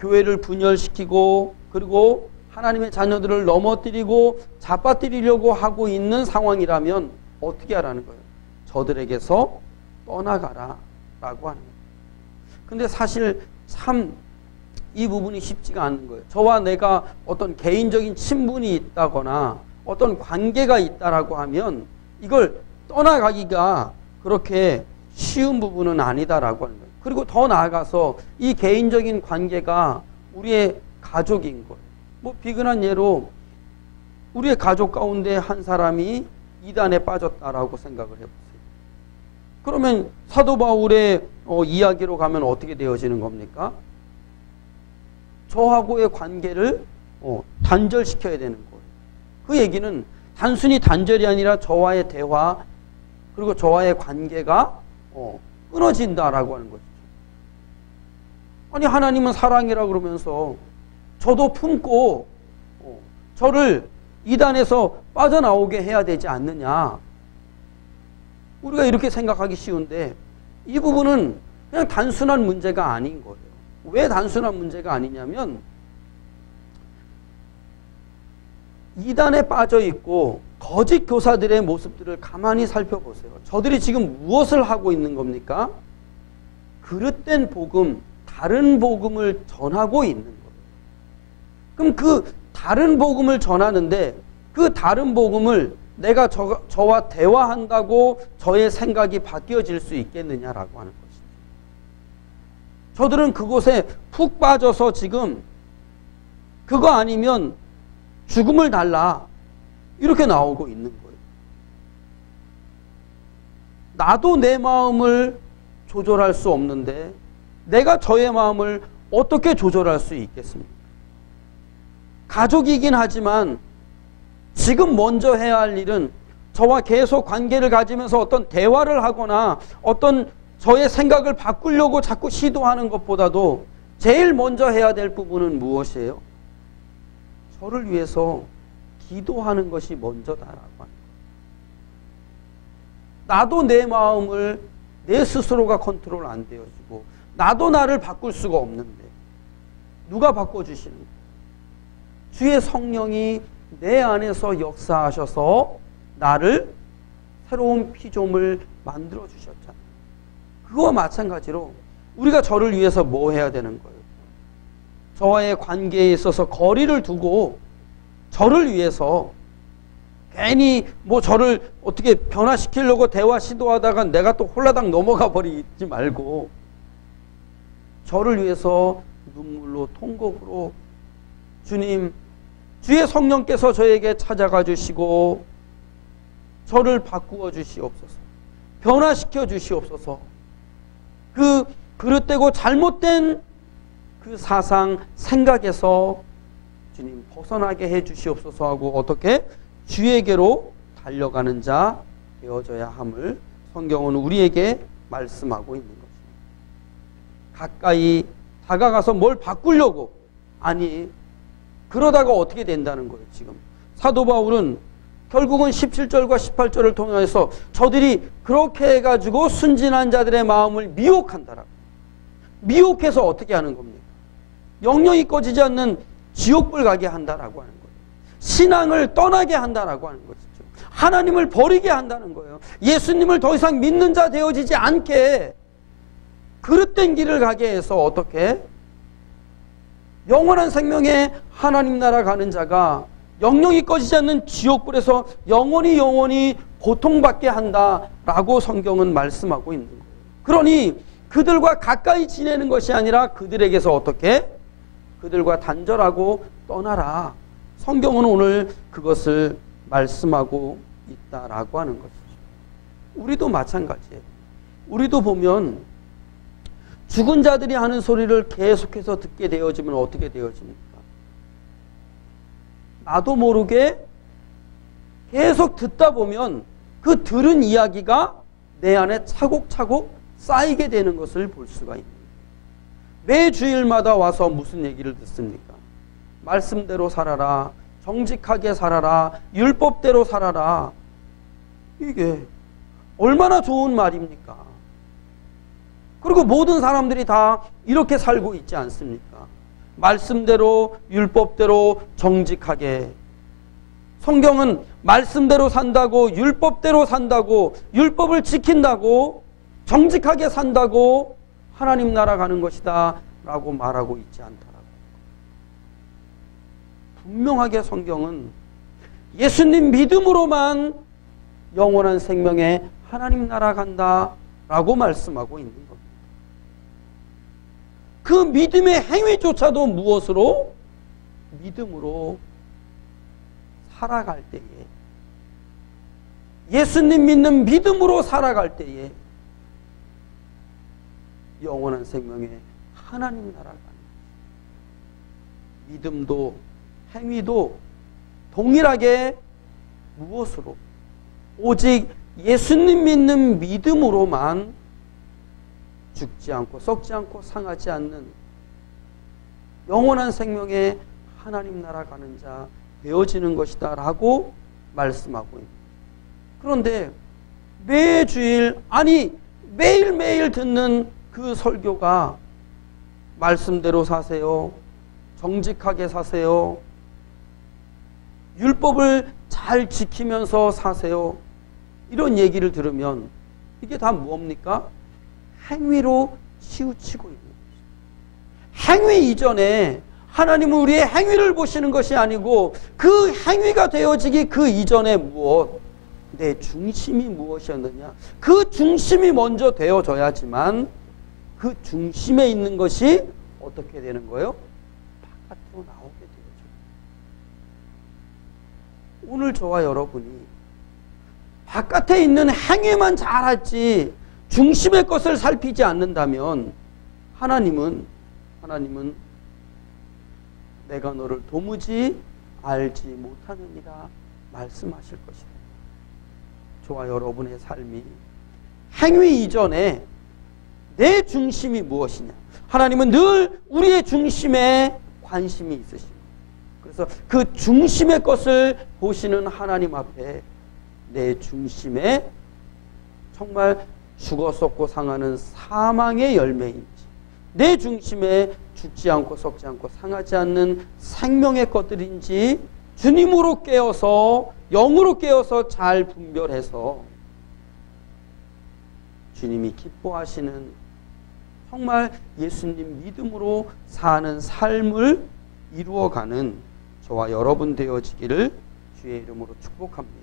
교회를 분열시키고 그리고 하나님의 자녀들을 넘어뜨리고 잡아뜨리려고 하고 있는 상황이라면 어떻게 하라는 거예요? 저들에게서 떠나가라 라고 하는 거예요. 근데 사실 참 이 부분이 쉽지가 않은 거예요. 저와 내가 어떤 개인적인 친분이 있다거나 어떤 관계가 있다라고 하면 이걸 떠나가기가 그렇게 쉬운 부분은 아니다라고 하는 거예요. 그리고 더 나아가서 이 개인적인 관계가 우리의 가족인 거예요. 뭐 비근한 예로 우리의 가족 가운데 한 사람이 이단에 빠졌다라고 생각을 해보세요. 그러면 사도 바울의 이야기로 가면 어떻게 되어지는 겁니까? 저하고의 관계를 단절시켜야 되는 거예요. 그 얘기는 단순히 단절이 아니라 저와의 대화 그리고 저와의 관계가 끊어진다라고 하는 거죠. 아니 하나님은 사랑이라 그러면서 저도 품고 저를 이단에서 빠져나오게 해야 되지 않느냐. 우리가 이렇게 생각하기 쉬운데 이 부분은 그냥 단순한 문제가 아닌 거예요. 왜 단순한 문제가 아니냐면 이단에 빠져 있고 거짓 교사들의 모습들을 가만히 살펴보세요. 저들이 지금 무엇을 하고 있는 겁니까? 그릇된 복음, 다른 복음을 전하고 있는 거예요. 그럼 그 다른 복음을 전하는데 그 다른 복음을 내가 저와 대화한다고 저의 생각이 바뀌어질 수 있겠느냐라고 하는 것이죠. 저들은 그곳에 푹 빠져서 지금 그거 아니면 죽음을 달라 이렇게 나오고 있는 거예요. 나도 내 마음을 조절할 수 없는데 내가 저의 마음을 어떻게 조절할 수 있겠습니까? 가족이긴 하지만 지금 먼저 해야 할 일은 저와 계속 관계를 가지면서 어떤 대화를 하거나 어떤 저의 생각을 바꾸려고 자꾸 시도하는 것보다도 제일 먼저 해야 될 부분은 무엇이에요? 저를 위해서 기도하는 것이 먼저다라고 하는 거예요. 나도 내 마음을 내 스스로가 컨트롤 안 되어지고 나도 나를 바꿀 수가 없는데 누가 바꿔주시는 거예요? 주의 성령이 내 안에서 역사하셔서 나를 새로운 피조물 만들어 주셨잖아요. 그거와 마찬가지로 우리가 저를 위해서 뭐 해야 되는 거예요? 저와의 관계에 있어서 거리를 두고 저를 위해서 괜히 뭐 저를 어떻게 변화시키려고 대화 시도하다가 내가 또 홀라당 넘어가 버리지 말고 저를 위해서 눈물로 통곡으로 주님, 주의 성령께서 저에게 찾아가 주시고 저를 바꾸어 주시옵소서, 변화시켜 주시옵소서, 그 그릇되고 잘못된 그 사상, 생각에서 주님 벗어나게 해 주시옵소서 하고 어떻게 주에게로 달려가는 자 되어져야 함을 성경은 우리에게 말씀하고 있는 것입니다. 가까이 다가가서 뭘 바꾸려고, 아니 그러다가 어떻게 된다는 거예요. 지금 사도 바울은 결국은 17절과 18절을 통해서 저들이 그렇게 해가지고 순진한 자들의 마음을 미혹한다라고. 미혹해서 어떻게 하는 겁니까? 영영이 꺼지지 않는 지옥불 가게 한다라고 하는 거예요. 신앙을 떠나게 한다라고 하는 것이죠. 하나님을 버리게 한다는 거예요. 예수님을 더 이상 믿는 자 되어지지 않게 그릇된 길을 가게 해서 어떻게 영원한 생명의 하나님 나라 가는 자가 영영이 꺼지지 않는 지옥불에서 영원히 고통받게 한다라고 성경은 말씀하고 있는 거예요. 그러니 그들과 가까이 지내는 것이 아니라 그들에게서 어떻게 그들과 단절하고 떠나라. 성경은 오늘 그것을 말씀하고 있다라고 하는 것이죠. 우리도 마찬가지예요. 우리도 보면 죽은 자들이 하는 소리를 계속해서 듣게 되어지면 어떻게 되어집니까? 나도 모르게 계속 듣다 보면 그 들은 이야기가 내 안에 차곡차곡 쌓이게 되는 것을 볼 수가 있습니다. 매 주일마다 와서 무슨 얘기를 듣습니까? 말씀대로 살아라, 정직하게 살아라, 율법대로 살아라. 이게 얼마나 좋은 말입니까? 그리고 모든 사람들이 다 이렇게 살고 있지 않습니까? 말씀대로 율법대로 정직하게. 성경은 말씀대로 산다고, 율법대로 산다고, 율법을 지킨다고, 정직하게 산다고 하나님 나라 가는 것이다 라고 말하고 있지 않다라고. 분명하게 성경은 예수님 믿음으로만 영원한 생명에 하나님 나라 간다 라고 말씀하고 있는 겁니다. 그 믿음의 행위조차도 무엇으로? 믿음으로 살아갈 때에, 예수님 믿는 믿음으로 살아갈 때에 영원한 생명에 하나님 나라 가는 믿음도 행위도 동일하게 무엇으로? 오직 예수님 믿는 믿음으로만 죽지 않고 썩지 않고 상하지 않는 영원한 생명에 하나님 나라 가는 자 되어지는 것이다 라고 말씀하고 있습니다. 그런데 매주일, 아니 매일매일 듣는 그 설교가 말씀대로 사세요, 정직하게 사세요, 율법을 잘 지키면서 사세요, 이런 얘기를 들으면 이게 다 뭡니까? 행위로 치우치고 있는 것입니다. 행위 이전에 하나님은 우리의 행위를 보시는 것이 아니고 그 행위가 되어지기 그 이전에 무엇? 내 중심이 무엇이었느냐? 그 중심이 먼저 되어져야지만 그 중심에 있는 것이 어떻게 되는 거예요? 바깥으로 나오게 되죠. 오늘 저와 여러분이 바깥에 있는 행위만 잘하지 중심의 것을 살피지 않는다면 하나님은 내가 너를 도무지 알지 못하느니라 말씀하실 것이다. 저와 여러분의 삶이 행위 이전에 내 중심이 무엇이냐? 하나님은 늘 우리의 중심에 관심이 있으십니다. 그래서 그 중심의 것을 보시는 하나님 앞에 내 중심에 정말 죽어 썩고 상하는 사망의 열매인지, 내 중심에 죽지 않고 썩지 않고 상하지 않는 생명의 것들인지 주님으로 깨어서, 영으로 깨어서 잘 분별해서 주님이 기뻐하시는 정말 예수님 믿음으로 사는 삶을 이루어가는 저와 여러분 되어지기를 주의 이름으로 축복합니다.